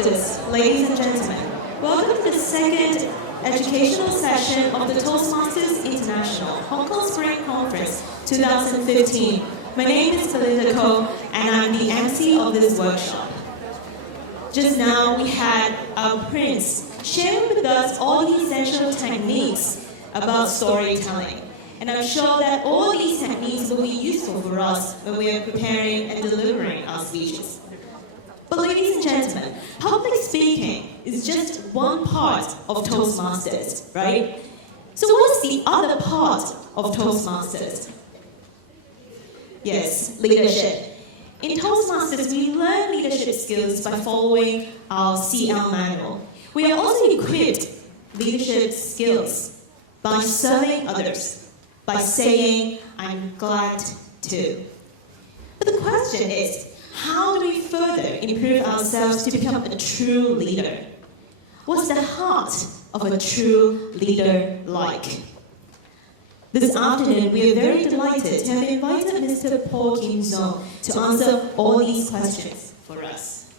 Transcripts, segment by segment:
Toastmasters, ladies and gentlemen. Welcome to the second educational session of the Toastmasters International Hong Kong Spring Conference 2015. My name is Belinda Ko, and I'm the MC of this workshop. Just now, we had our Prince sharing with us all the essential techniques about storytelling. And I'm sure that all these techniques will be useful for us when we are preparing and delivering our speeches. But ladies and gentlemen, public speaking is just one part of Toastmasters, right? So what's the other part of Toastmasters? Yes, leadership. In Toastmasters, we learn leadership skills by following our CL manual. We are also equipped leadership skills by serving others, by saying, I'm glad to. But the question is, how do we further improve ourselves to become a true leader? What's the heart of a true leader like? This afternoon, we are very delighted to have invited Mr. Paul Kim Siong to answer all these questions for us.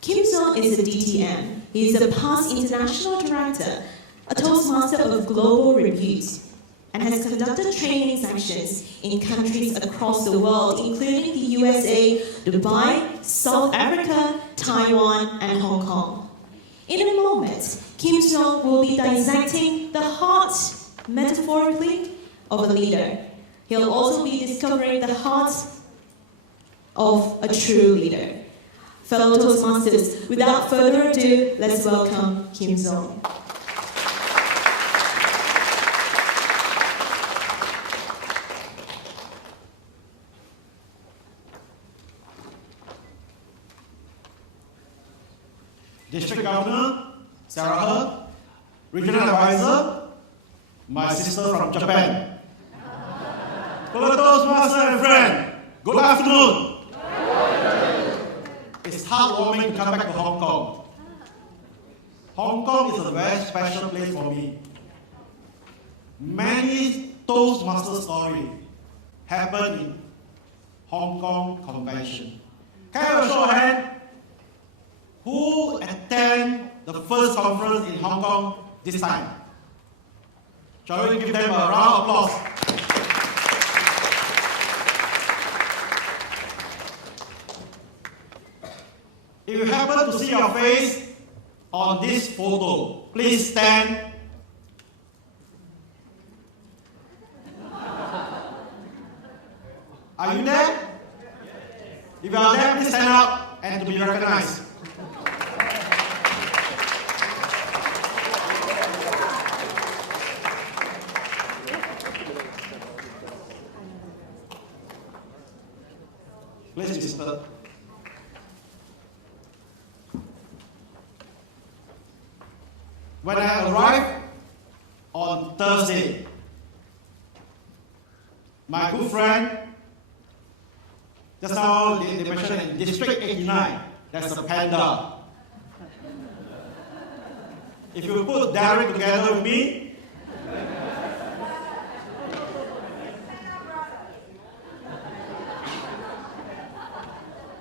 Kim Siong is a DTM. He is a past international director, a Toastmaster of global reviews, and has conducted training sessions in countries across the world, including the USA, Dubai, South Africa, Taiwan, and Hong Kong. In a moment, Kim Siong will be dissecting the heart, metaphorically, of a leader. He'll also be discovering the heart of a true leader. Fellow Toastmasters, without further ado, let's welcome Kim Siong. District Governor, Sarah He, Regional Advisor, my sister from Japan. Fellow Toastmaster and friend, good afternoon. It's heartwarming to come back to Hong Kong. Hong Kong is a very special place for me. Many Toastmaster stories happen in Hong Kong Convention. Can I have a show of hands? Who attend the first conference in Hong Kong this time? Shall we give them a round of applause? If you happen to see your face on this photo, please stand. Are you there? If you are there, please stand up and to be recognized. Please be seated. When I arrived on Thursday, my good friend, just now they mentioned in District 89, there's a panda. If you put Derek together with me,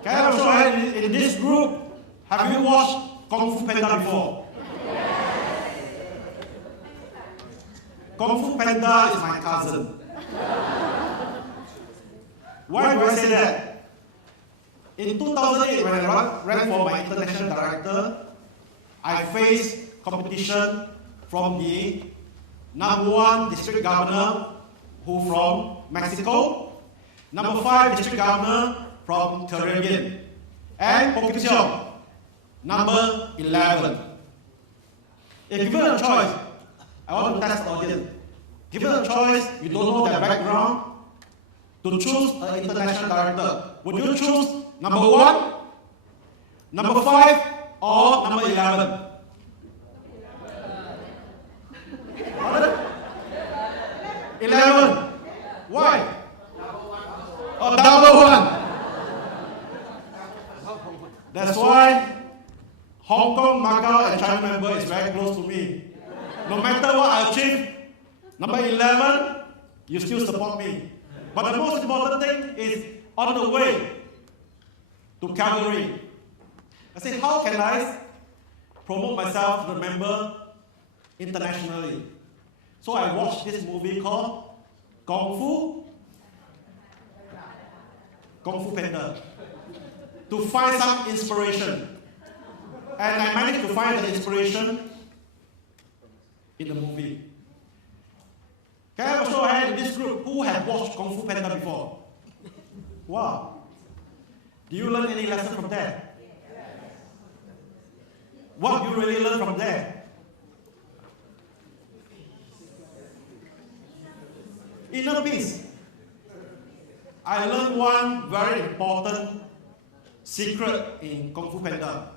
can I also add, in this group, have you watched Kung Fu Panda before? Kung Fu Panda is my cousin. Why do I say that? In 2008, when I ran for my international director, I faced competition from the #1 district governor, who from Mexico, #5 district governor from Caribbean, and Kim Siong, number 11. If given a choice, I want to test the audience. Given a choice, you don't know their background, to choose an international director, would you choose #1, #5, or number 11? 11. Why? Oh, #1. That's why Hong Kong, Macau, and China member is very close to me. No matter what I achieve, number 11, you still support me. But the most important thing is on the way to Calgary. I said, how can I promote myself to the member internationally? So I watched this movie called Kung Fu Panda to find some inspiration. And I managed to find the inspiration in the movie. Can I have a show of hands in this group who have watched Kung Fu Panda before? Wow. Do you learn any lesson from there? What do you really learn from there? Inner peace. I learned one very important secret in Kung Fu Panda.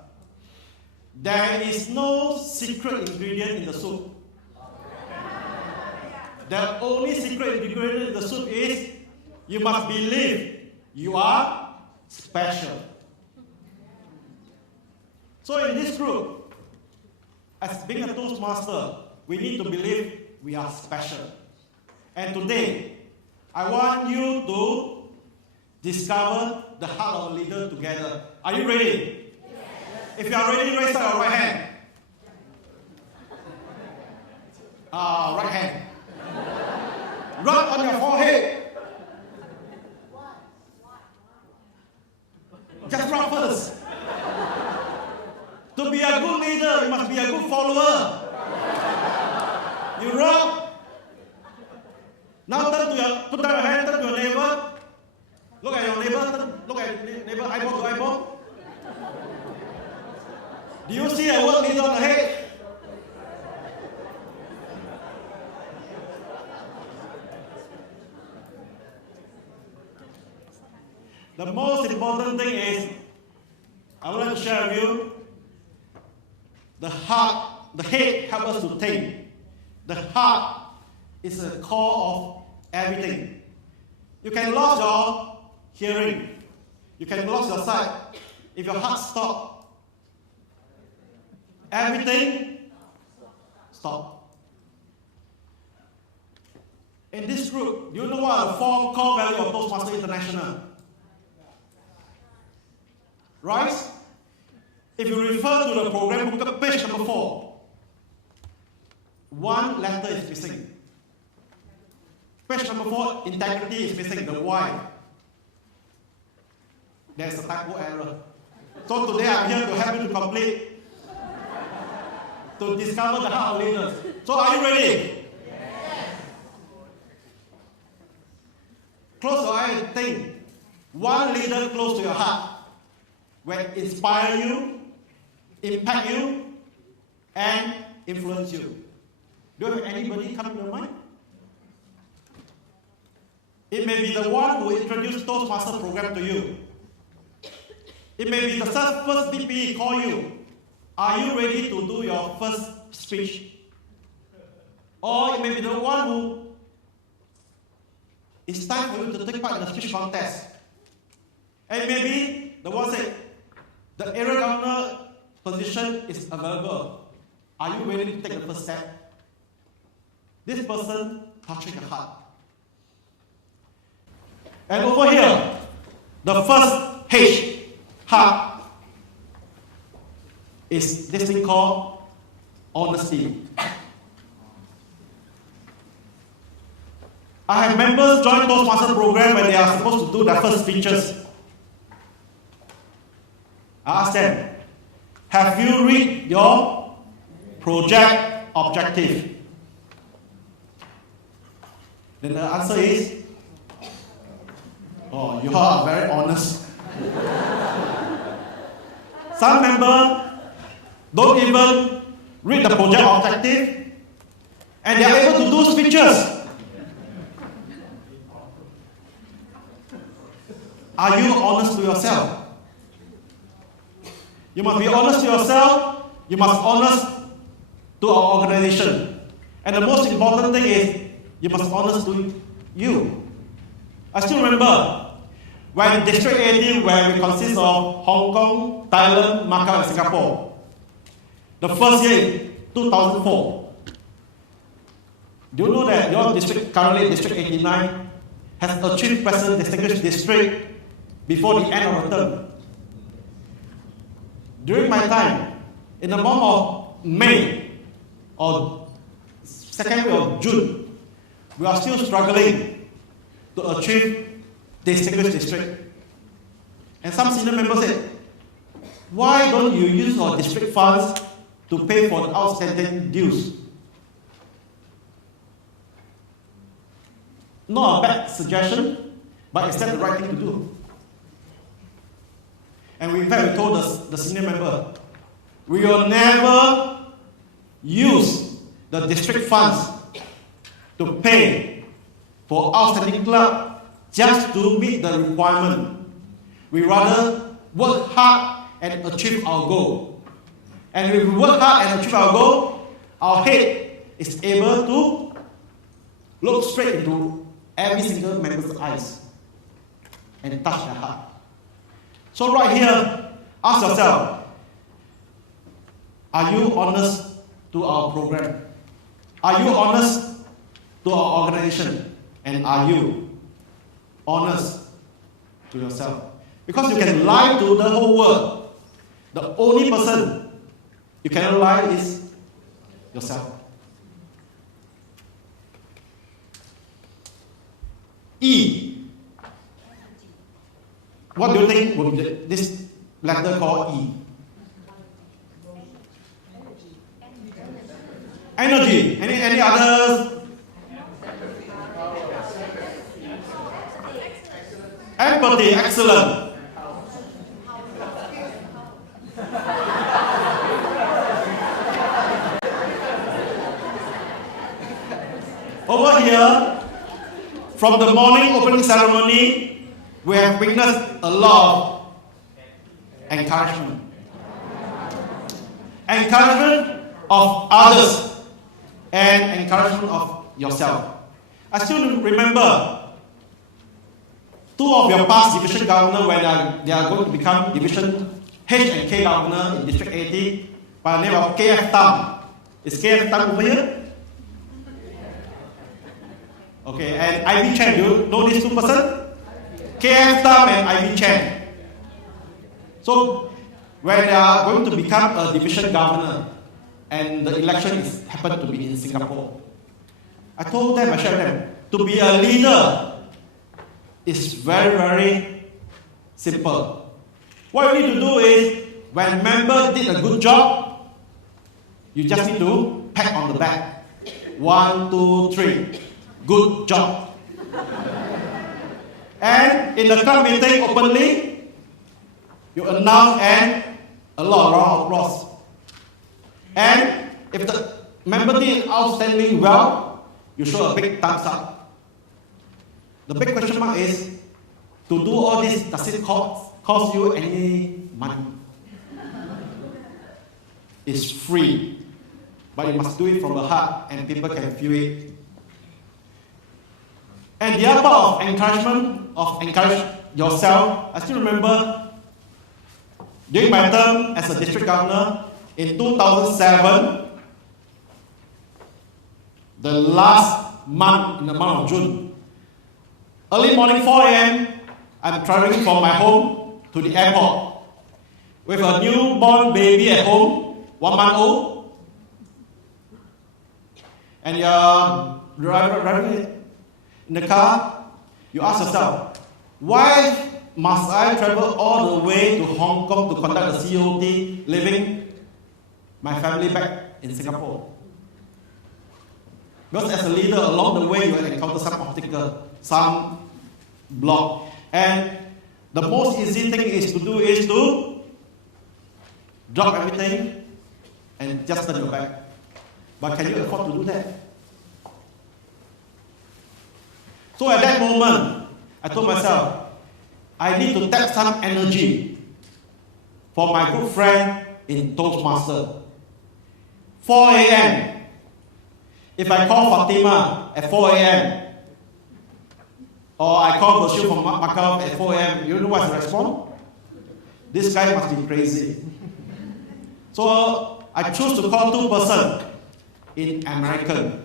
There is no secret ingredient in the soup. The only secret ingredient in the soup is you must believe you are special. So in this group, as being a Toastmaster, we need to believe we are special. And today, I want you to discover the heart of a leader together. Are you ready? Yes. If you are ready, raise up your right hand. Right hand. Rub on your forehead. Just rub first. To be a good leader, you must be a good follower. You rub. Now put down your hand, turn to your neighbor. Look at your neighbor, look at your neighbor, eyeball to eyeball. Do you see a world leader on the head? The most important thing is, I would like to share with you, the heart, the head helps us to think. The heart is the core of everything. You can lose your hearing. You can lose your sight. If your heart stops, everything stops. In this group, do you know what are the 4 core values of Toastmasters International? Right? If you refer to the program booklet, page number 4, one letter is missing. Page number 4, integrity is missing, the Y. There's a typo error. So today I'm here to help you to complete, to discover the heart of leaders. So are you ready? Yes. Close your eyes and think. One leader close to your heart will inspire you, impact you, and influence you. Do you have anybody come to your mind? It may be the one who introduced Toastmasters program to you. It may be the first VP call you. Are you ready to do your first speech? Or it may be the one who it's time for you to take part in the speech contest. And maybe the one said, the area governor position is available. Are you ready to take the first step? This person touching your heart. And over here, the first H, heart, is this thing called honesty. I have members join Toastmasters program when they are supposed to do their first speeches. I ask them, have you read your project objective? Then the answer is, oh, you are very honest. Some members don't even read the project objective, and they are able to do speeches. Are you honest to yourself? You must be honest to yourself. You must be honest to our organization. And the most important thing is, you must be honest to you. I still remember when District 18, where we consist of Hong Kong, Thailand, Macau, and Singapore, the first year, 2004. Do you know that your district, currently District 89, has achieved President Distinguished District before the end of the term? during my time, in the month of May or second week of June, we are still struggling to achieve distinguished district. And some senior members said, why don't you use your district funds to pay for the outstanding dues? Not a bad suggestion, but it's the right thing to do. And in fact, we told the senior member, we will never use the district funds to pay for outstanding clerk just to meet the requirement. We rather work hard and achieve our goal. And if we work hard and achieve our goal, our head is able to look straight into every single member's eyes and touch their heart. So right here, ask yourself, are you honest to our program? Are you honest to our organization? And are you honest to yourself? Because you can lie to the whole world. The only person you cannot lie is yourself. E. What do you think would be this letter called E? Energy. Any others? Empathy. Excellent. Over here, from the morning opening ceremony, we have witnessed a lot of encouragement. Encouragement of others and encouragement of yourself. I still remember two of your past division governors when they are going to become division H and K governor in District 80 by the name of KF Tam. Is KF Tam over here? Okay, and Ivy Chen, you know these two persons? KF Tam and Ivy Chen. So, when they are going to become a division governor, and the election happened to be in Singapore, I told them, I shared them, to be a leader is very, very simple. What you need to do is, when member did a good job, you just need to pat on the back. 1, 2, 3. Good job. And in the club meeting openly, you announce and a lot of round of applause. And if the member did outstanding well, you show a big thumbs up. The big question mark is, to do all this, does it cost you any money? It's free, but you must do it from the heart and people can feel it. And the other part of encouragement, encourage yourself, I still remember during my term as a district governor in 2007, the last month, in the month of June, early morning 4 a.m., I'm traveling from my home to the airport with a newborn baby at home, 1 month old, and you're driving in the car, you ask yourself, why must I travel all the way to Hong Kong to conduct the COT, leaving my family back in Singapore? Because as a leader, along the way, you will encounter some obstacle, some block. And the most easy thing is to drop everything and just turn your back. But can you afford to do that? So at that moment, I told myself, I need to tap some energy for my good friend in Toastmasters. 4 a.m. If I call Fatima at 4 a.m., or I call Bashir from Macau at 4 a.m., you know what's the response? This guy must be crazy. So I choose to call two persons in American.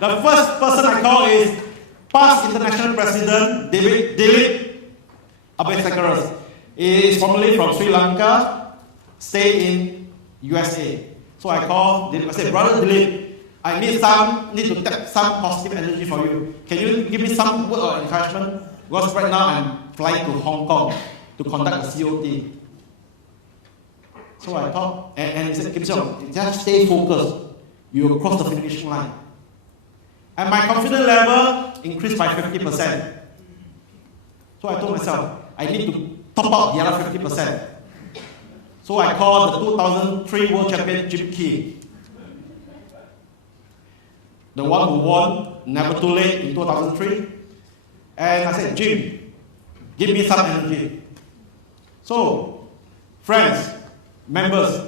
The first person I call is past international president David Abesakaras. He is formerly from Sri Lanka, stay in USA. So I called Dilip. I said, Brother Dilip, I need to tap some positive energy for you. Can you give me some word of encouragement? Because right now I'm flying to Hong Kong to conduct a COT. So I thought, and he said, Kim Siong, just stay focused. You will cross the finish line. And my confidence level increased by 50%. So I told myself, I need to top out the other 50%. So I called the 2003 World Champion Jim Key, the one who won Never Too Late in 2003. And I said, Jim, give me some energy. So, friends, members,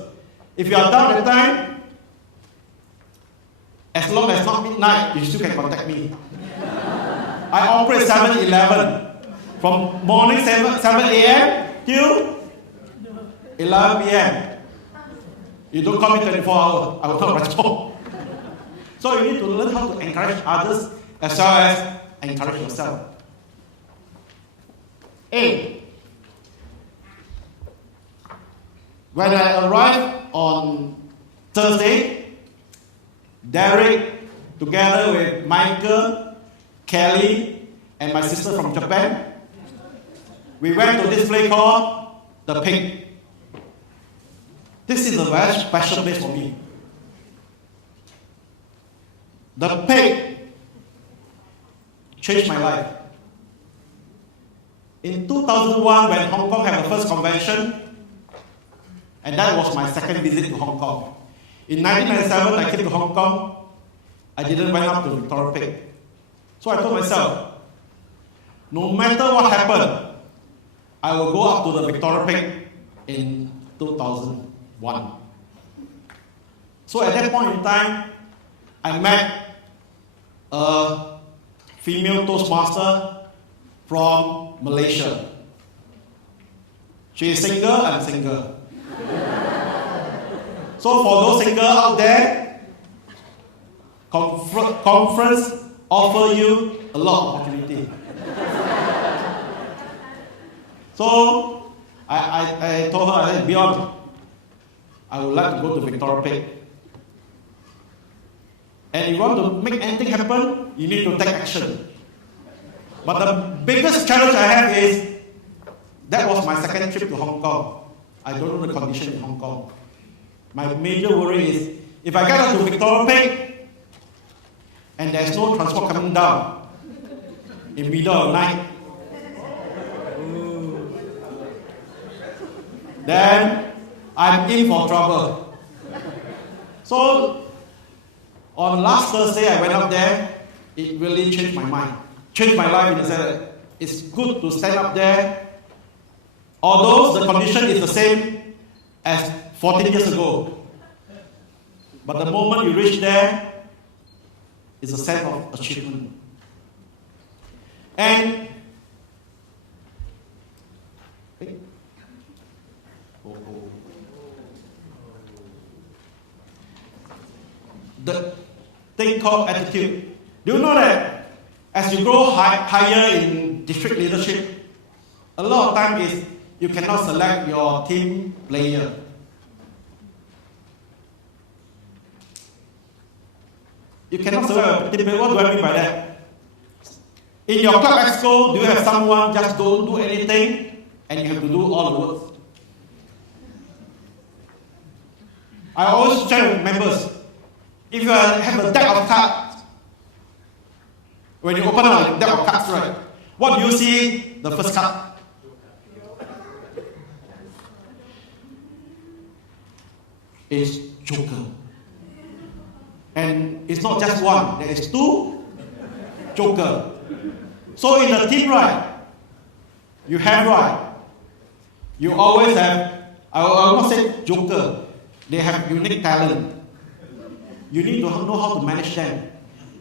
if you are down at time, as long as not midnight, you still can contact me. I operate 7-11. From morning 7 a.m. till 11 p.m. You don't call me 24 hours, I will not respond. So you need to learn how to encourage others as well as encourage yourself. A. When I arrived on Thursday, Derek, together with Michael, Kelly, and my sister from Japan, we went to this place called The Pig. This is a very special place for me. The Pig changed my life. In 2001, when Hong Kong had the first convention, and that was my second visit to Hong Kong. In 1997, I came to Hong Kong. I didn't went up to Victoria Pig. So I told myself, no matter what happened, I will go up to the Victoria Pig in 2001. So at that point in time, I met a female Toastmaster from Malaysia. She is single, I'm single. So for those single out there, conference offer you a lot of opportunity. So I told her, I said, Beyond, I would like to go to Victoria Pig. And if you want to make anything happen, you need to take action. But the biggest challenge I have is, that was my second trip to Hong Kong. I don't know the condition in Hong Kong. My major worry is, if I get to Victoria Pig, and there's no transport coming down, in the middle of the night, then I'm in for trouble. So, on last Thursday, I went up there. It really changed my mind. Changed my life in the sense that it's good to stand up there. Although the condition is the same as 14 years ago. But the moment you reach there, it's a sense of achievement. And the thing called attitude. Do you know that as you grow higher in district leadership, a lot of time is you cannot select your team player. You cannot select a team player. What do I mean by that? In your club exco, do you have someone just don't do anything and you have to do all the work? I always share with members, if you have a deck of cards, when you open up a deck of cards, right, what do you see? The first card. Is Joker. And it's not just one, there is two Joker. So in the team, right, you have, right, you always have, I will not say Joker, they have unique talent. You need to know how to manage them.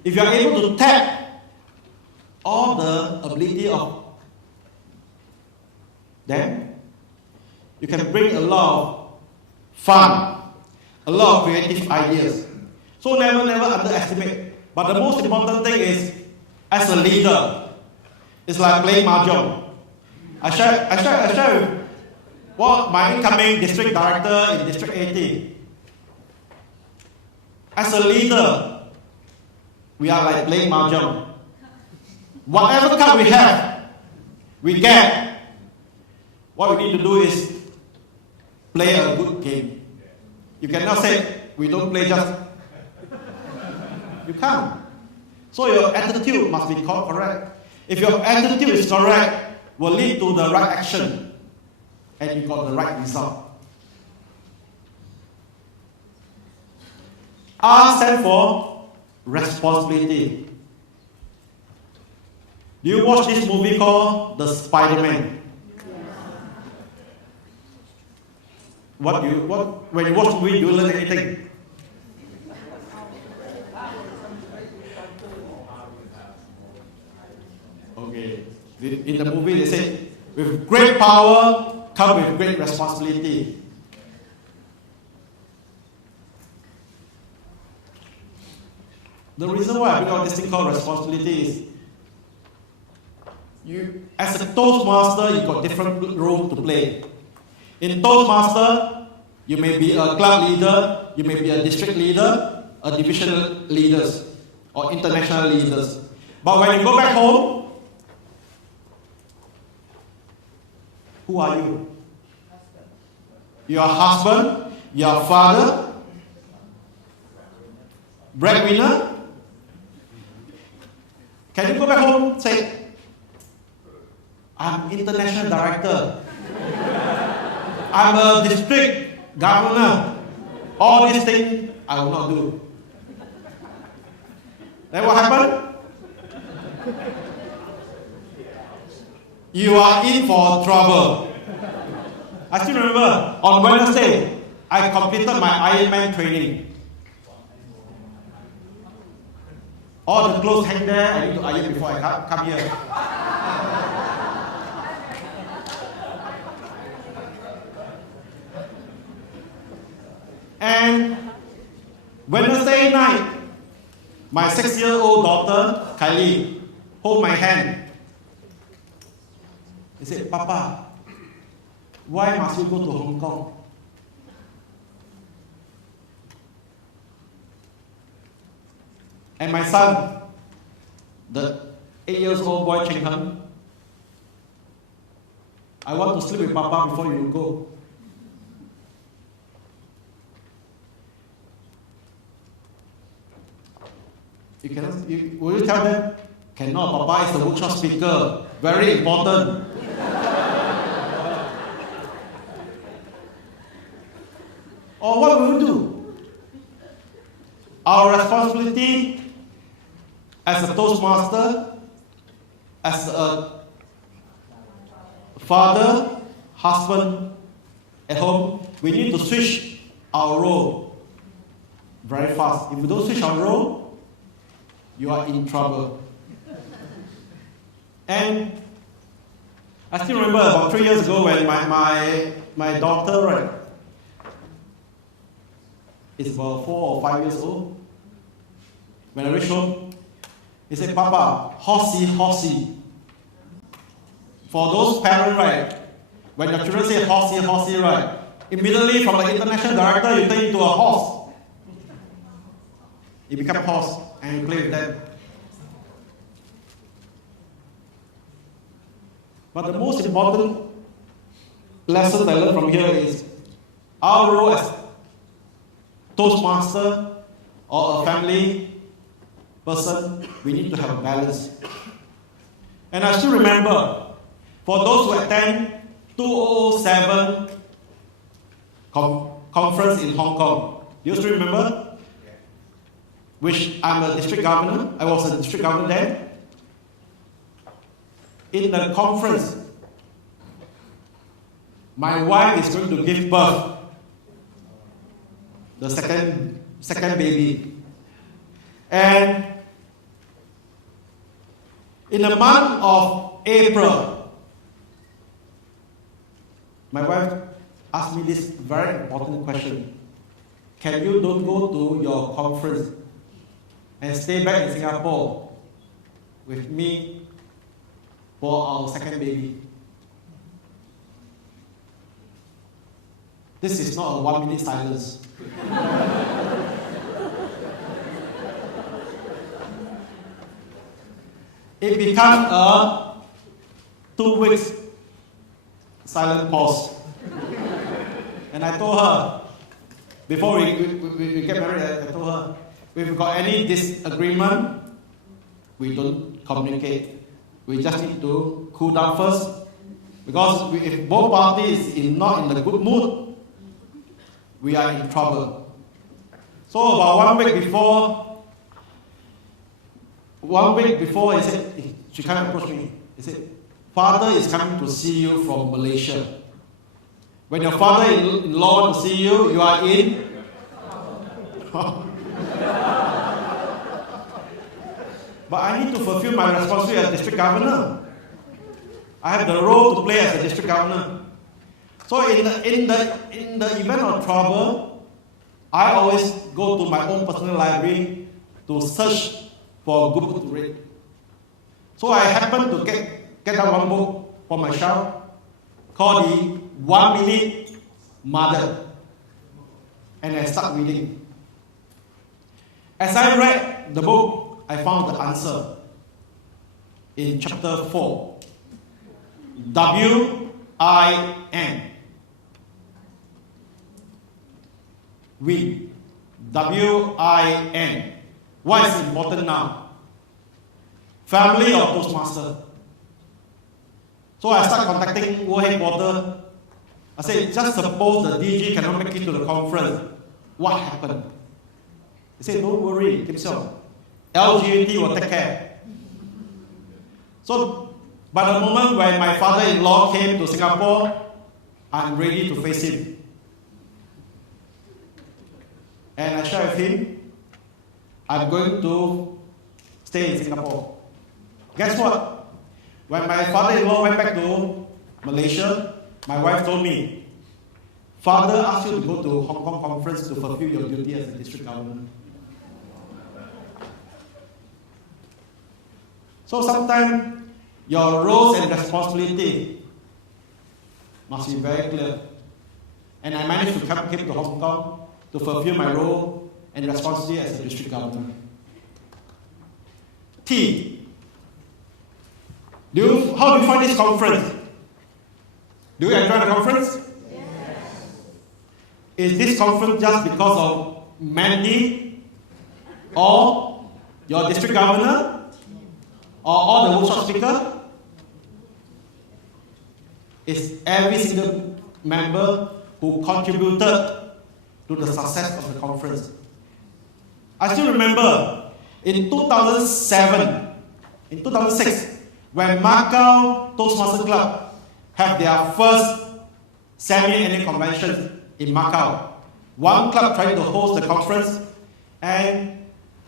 If you are able to tap all the ability of them, you can bring a lot of fun, a lot of creative ideas. So never underestimate. But the most important thing is, as a leader, it's like playing mahjong. I share my incoming district director in District 80. As a leader, we are like playing mahjong. Whatever card we have, we get. What we need to do is play a good game. You cannot say, we don't play just. You can't. So your attitude must be correct. If your attitude is correct, will lead to the right action, and you got the right result. R stands for responsibility. Do you watch this movie called The Spider-Man? When you watch the movie, do you learn anything? Okay. In the movie, they say, with great power comes with great responsibility. The reason why I bring out this thing called responsibility is, as a Toastmaster, you've got different roles to play. In Toastmaster, you may be a club leader, you may be a district leader, a division leaders, or international leaders. But when you go back home, who are you? You're a husband, you're a father, breadwinner. Can you go back home and say, I'm international director, I'm a district governor, all these things I will not do. Then what happened? You are in for trouble. I still remember, on Wednesday, I completed my Ironman training. All the clothes hang there, I need to iron before I come here. And Wednesday night, my 6-year-old daughter, Kylie, hold my hand. He said, Papa, why must you go to Hong Kong? And my son, the 8-year-old boy, Cheng Heng, I want to sleep with Papa before you go. Will you tell them? Cannot, Papa is the workshop speaker. Very important. Or what will you do? Our responsibility as a Toastmaster, as a father, husband at home, we need to switch our role very fast. If we don't switch our role, you are in trouble. And I still remember about 3 years ago when my daughter, right, is about 4 or 5 years old. When I reached home, he said, Papa, horsey, horsey. For those parents, right, when your children say horsey, horsey, right, immediately from the international director, you turn into a horse. You become a horse and you play with them. But the most important lesson I learned from here is our role as Toastmaster or a family person, we need to have a balance. And I still remember, for those who attend 2007 conference in Hong Kong, do you still remember? Which I'm a district governor, I was a district governor then. In the conference, my wife is going to give birth, the second baby. And in the month of April, my wife asked me this very important question. Can you don't go to your conference and stay back in Singapore with me for our second baby? This is not a 1 minute silence. It becomes a 2 weeks silent pause. And I told her, before we get married, I told her, if we've got any disagreement, we don't communicate. We just need to cool down first. Because if both parties are not in the good mood, we are in trouble. So about 1 week before, he said, she came and approached me. He said, Father is coming to see you from Malaysia. When your father-in-law wants to see you, you are in. But I need to fulfill my responsibility as district governor. I have the role to play as a district governor. So in the event of trouble, I always go to my own personal library to search for a good book to read. So I happened to get that one book from my shelf called the 1 Minute Mother. And I start reading. As I read the book, I found the answer in chapter 4. W-I-N. Win. W-I-N. Why is it important now? Family or Toastmaster? So I start contacting World Headquarters. I said, just suppose the DG cannot make it to the conference. What happened? He said, don't worry, Kim Siong. LGBT will take care. So by the moment when my father-in-law came to Singapore, I'm ready to face him. And I shared with him, I'm going to stay in Singapore. Guess what? When my father-in-law went back to Malaysia, my wife told me, Father asked you to go to Hong Kong conference to fulfill your duty as a district governor. So sometimes your roles and responsibility must be very clear. And I managed to come to Hong Kong to fulfill my role and responsibility as a district governor. T. How do you find this conference? Do you enjoy the conference? Yes. Is this conference just because of Mandy or your district governor or all the workshop speakers? It's every single member who contributed to the success of the conference. I still remember in 2006, when Macau Toastmasters Club had their first semi-annual convention in Macau. One club tried to host the conference, and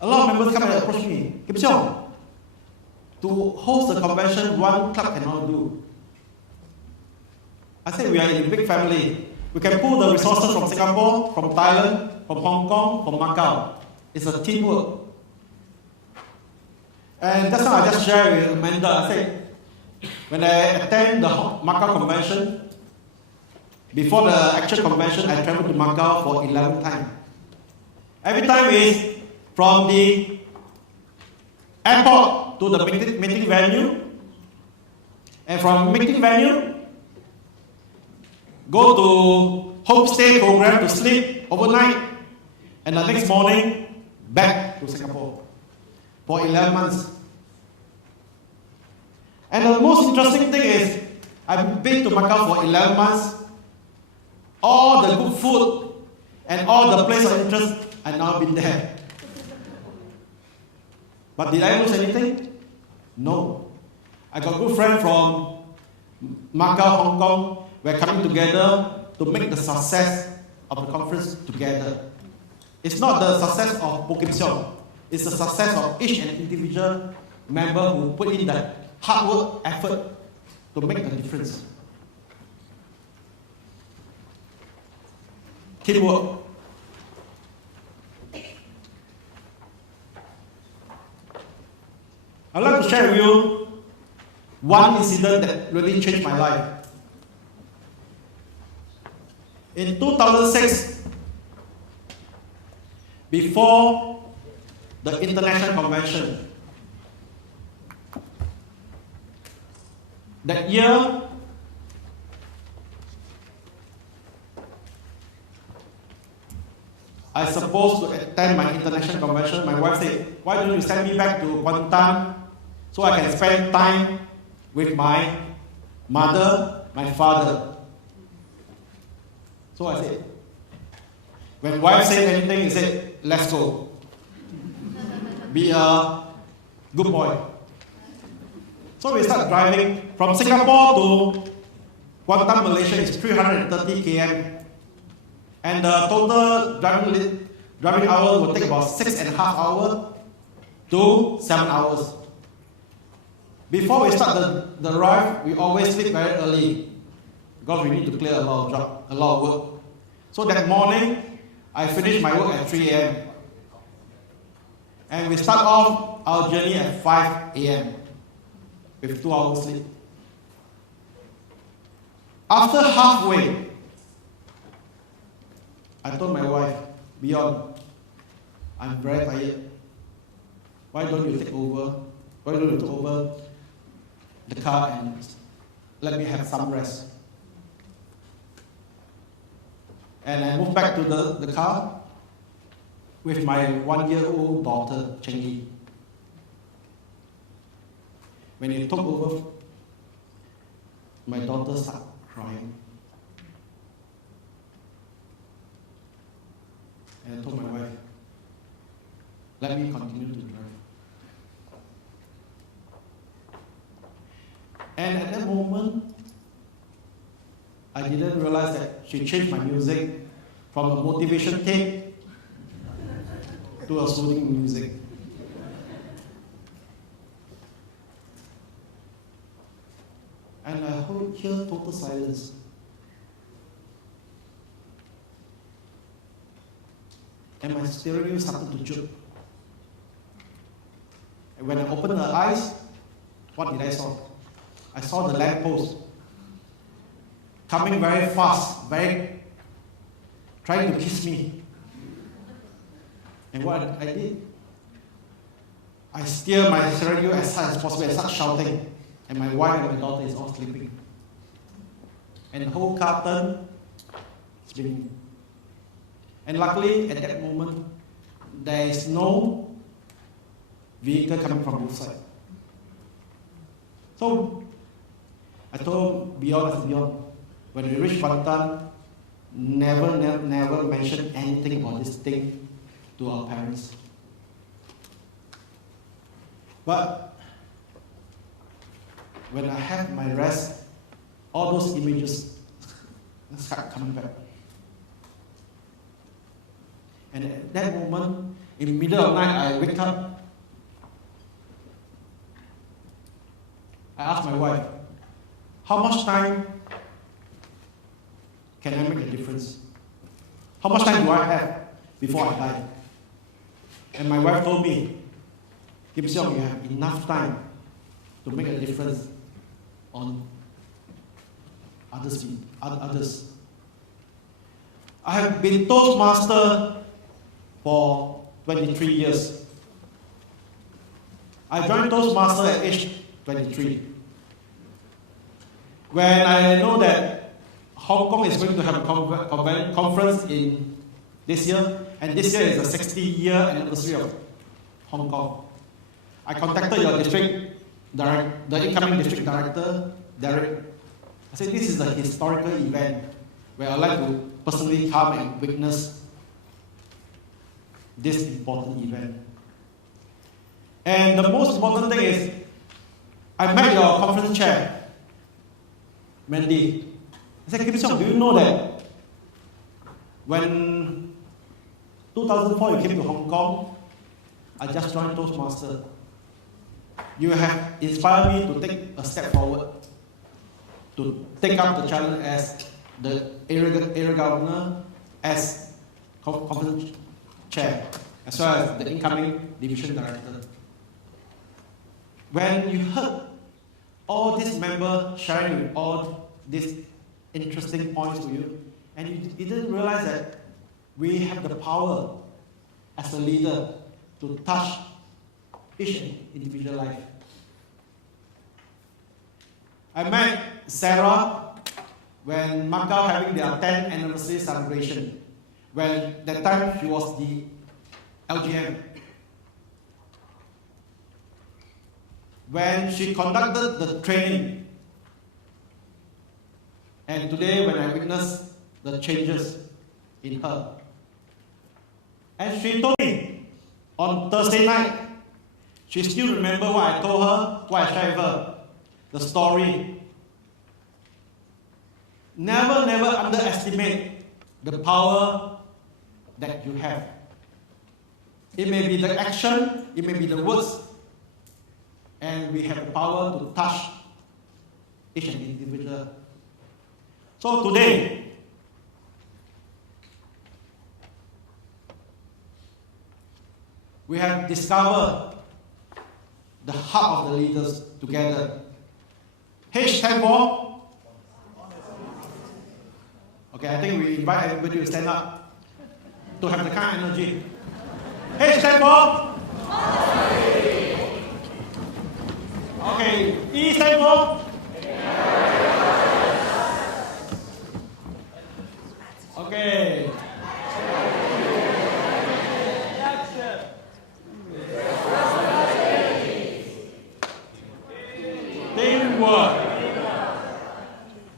a lot of members come and approach me. Kim Siong, to host the convention, one club cannot do. I said, we are in a big family. We can pull the resources from Singapore, from Thailand, from Hong Kong, from Macau. It's a teamwork. And that's how I just shared with Amanda. I said, when I attend the Macau convention, before the actual convention, I traveled to Macau for 11 times. Every time is from the airport to the meeting venue, and from meeting venue, go to homestay program to sleep overnight, and the next morning, back to Singapore for 11 months. And the most interesting thing is, I've been to Macau for 11 months. All the good food and all the places of interest, I've now been there. But did I lose anything? No. I got good friends from Macau, Hong Kong. We're coming together to make the success of the conference together. It's not the success of Po Kim Siong. It's the success of each and individual member who put in that hard work, effort to make the difference. Teamwork. I'd like to share with you one incident that really changed my life. In 2006, before the International Convention, that year, I supposed to attend my international convention. My wife said, why don't you send me back to Kuantan so I can spend time with my mother, my father. So I said, when wife said anything, he said, let's go. Be a good boy. So we start driving from Singapore to Kuantan, Malaysia is 330 km. And the total driving hour will take about 6.5 hours to 7 hours. Before we start the drive, we always sleep very early because we need to clear a lot of work. So that morning, I finished my work at 3 a.m. And we start off our journey at 5 a.m. with 2 hours sleep. After halfway, I told my wife, Beyond, I'm very tired. Why don't you take over? Why don't you take over the car and let me have some rest? And I moved back to the car with my 1-year-old daughter, Cheng Yi. When he took over, my daughter started crying. And I told my wife, let me continue to drive. And at that moment, I didn't realize that she changed my music from a motivation tape to a soothing music. And I hear total silence. And my steering wheel started to jerk. And when I opened her eyes, what did I saw? I saw the lamppost coming very fast, trying to kiss me. And what I did, I steered my steering wheel as high as possible and started shouting. And my wife and my daughter is all sleeping. And the whole car turned spinning. And luckily, at that moment, there is no vehicle coming from both sides. So, I told Beyond, when we reach Kuantan, never mention anything about this thing to our parents. But when I have my rest, all those images start coming back. And at that moment, in the middle of the night, I wake up. I asked my wife, how much time can I make a difference? How much time do I have before I die? And my wife told me, Kim Siong, you have enough time to make a difference on others. I have been Toastmaster for 23 years. I joined Toastmaster at age 23. When I know that Hong Kong is going to have a conference in this year, and this year is the 60th year anniversary of Hong Kong, I contacted your the incoming district director, Derek. I said, this is a historical event where I'd like to personally come and witness this important event. And the most important thing is, I met your conference chair, Mandy. I said, Kim Siong, do you know that when 2004 you came to Hong Kong, I just joined Toastmaster. You have inspired me to take a step forward, to take up the challenge as the area governor, as conference chair, as well as the incoming division director. When you heard all these members sharing with all these interesting points to you, And you didn't realize that we have the power as a leader to touch each individual life. I met Sarah when Macau having their 10th anniversary celebration. When that time she was the LGM. When she conducted the training, and today when I witnessed the changes in her, and she told me on Thursday night, she still remember what I told her, what I shared with her, the story. Never underestimate the power that you have. It may be the action, it may be the words, and we have the power to touch each and individual. So today, we have discovered the heart of the leaders together. H stand for? Okay, I think we invite everybody to stand up to have the kind of energy. H stand for? Okay, E stand for? Okay. Teamwork.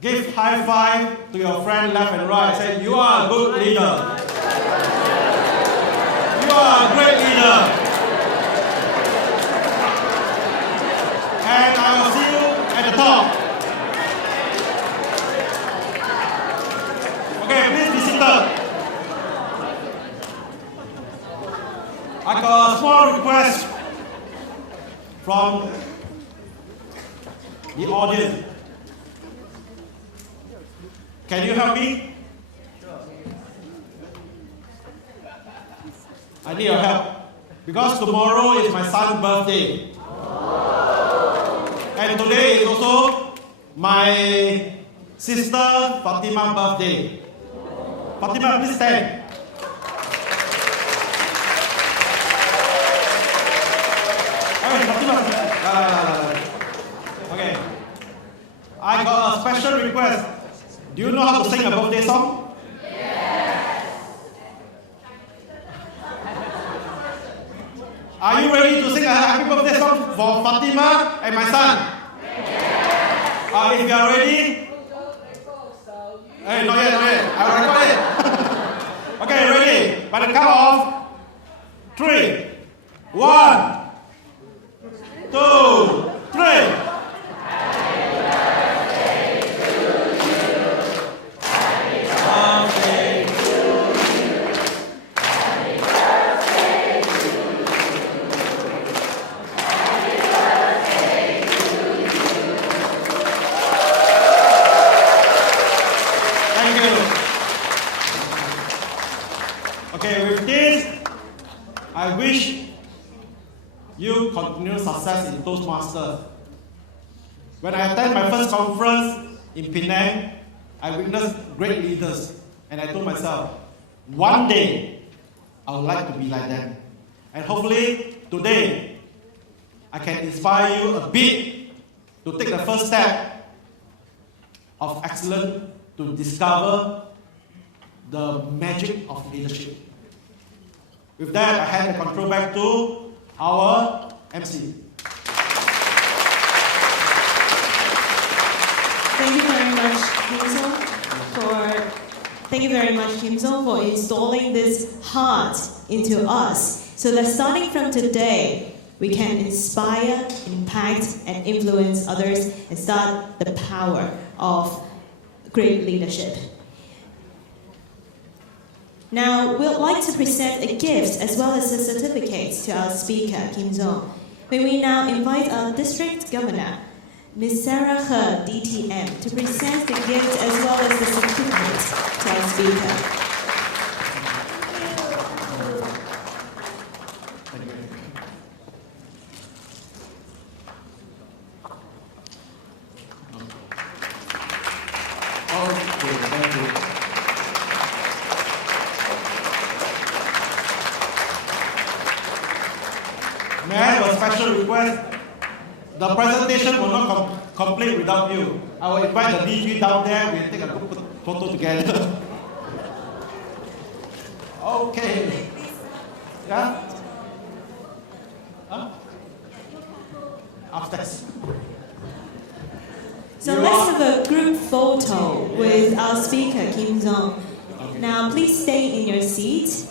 Give high five to your friend left and right. Say, you are a good leader. You are a great leader. And I will see you at the top. Okay, please be seated. I got a small request from the audience. Can you help me? I need your help. Because tomorrow is my son's birthday. And today is also my sister Fatima's birthday. Fatima, please stand. Okay, Fatima. Okay. I got a special request. Do you know how to sing a birthday song? Yes. Are you ready to sing a happy birthday song for Fatima and my son? Yes. If you are ready. Hey, not yet. I will record it. Okay, ready? By the count of 3. 1, 2, 3. I wish you continued success in Toastmasters. When I attended my first conference in Penang, I witnessed great leaders, and I told myself, one day I would like to be like them. And hopefully today I can inspire you a bit to take the first step of excellence to discover the magic of leadership. With that, I hand the control back to our MC. Thank you very much, Kim Song, for installing this heart into us, so that starting from today, we can inspire, impact, and influence others and start the power of great leadership. Now, we'd like to present a gift as well as a certificate to our speaker, Kim Song. May we now invite our District Governor, Ms. Sarah He, DTM, to present the gift as well as the certificate to our speaker. Okay, thank you. may I have a special request? The presentation will not complete without you. I will invite the DG down there. We'll take a good photo together. Okay. Yeah? Huh? After. So let's have a group photo with our speaker, Kim Jong. Now please stay in your seat.